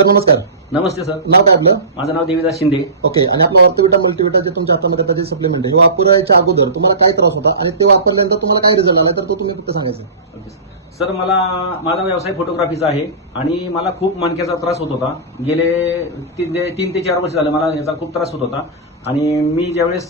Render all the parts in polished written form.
Sir नमस्कार. नमस्ते sir. नाव काय आपलं? माझं नाव देवीदास शिंदे. ओके. आणि आपला ऑर्थोविटा मल्टीविटा जे तुमच्या हातामध्ये त्याचे सप्लिमेंट आहे हे वापरायच्या अगोदर तुम्हाला काय त्रास होता आणि ते वापरल्यानंतर तुम्हाला काय रिझल्ट आला तर तो तुम्ही फक्त सांगायचं. सर माझा व्यवसाय फोटोग्राफीचा आहे आणि मला खूप मणक्याचा त्रास होत होता. गेले 3 ते 4 वर्ष झालं मला याचा खूप त्रास होत होता. आणि मी ज्यावेळेस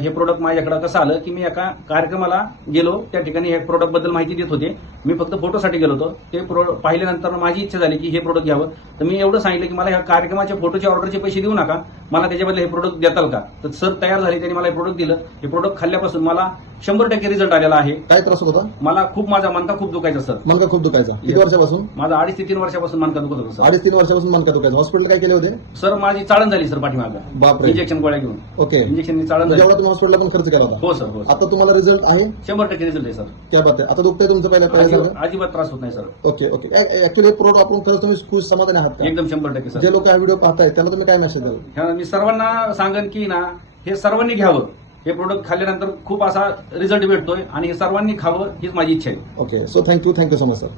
हे प्रोडक्ट माझ्याकडे कसं आलं की मी एका कार्यक्रमाला गेलो, त्या ठिकाणी हे प्रोडक्ट बद्दल माहिती देत होते. मी फक्त फोटोसाठी गेलो होतो. ते प्रोडक्ट पाहिल्यानंतर माझी इच्छा झाली की हे प्रोडक्ट घ्यावं. तर मी एवढं सांगितलं की मला ह्या कार्यक्रमाच्या फोटोच्या ऑर्डरचे पैसे देऊ नका, मला त्याच्याबद्दल हे प्रोडक्ट देताल का. तर सर तयार झाले, त्यांनी मला हे प्रोडक्ट दिलं. हे प्रोडक्ट खाल्ल्यापासून मला 100% रिझल्ट आलेला आहे. काय त्रास होत होता? मला माझा मणका खूप दुखायचा सर. मनका खूप दुखायचा. किती वर्षापासून? माझा 2.5 ते 3 वर्षापासून मणका दुखत होता सर. 2.5 ते 3 वर्षापासून मनका दुखायचा. हॉस्पिटल काय केले होते? सर माझी चाळण झाली सर पाठीमागं. बापरे. इंजेक्शन गोळ्या घेऊन. ओके. इंजेक्शननी चाळण झाली. जेवढा तुम्ही हॉस्पिटलला पण खर्च केला होता? हो सर. हो. आता तुम्हाला रिझल्ट आहे? 100% रिझल्ट आहे सर. क्या बात आहे. आता दुखतंय तुमचं पहिल्या अजिबात त्रास होत नाही sir. Okay okay. Actually product आपण खरंच तुम्ही खुश समाधानी आहात का? एकदम 100% सर. जे लोक हा व्हिडिओ पाहतायत त्यांना तुम्ही काय मेसेज द्याल? ह्या मी सर्वांना सांगेन की ना, हे सर्वांनी घ्यावं. हे प्रोडक्ट खाल्ल्यानंतर खूप असा रिझल्ट भेटतोय आणि हे सर्वांनी खावं हीच माझी इच्छा आहे. Okay. So thank you so much sir.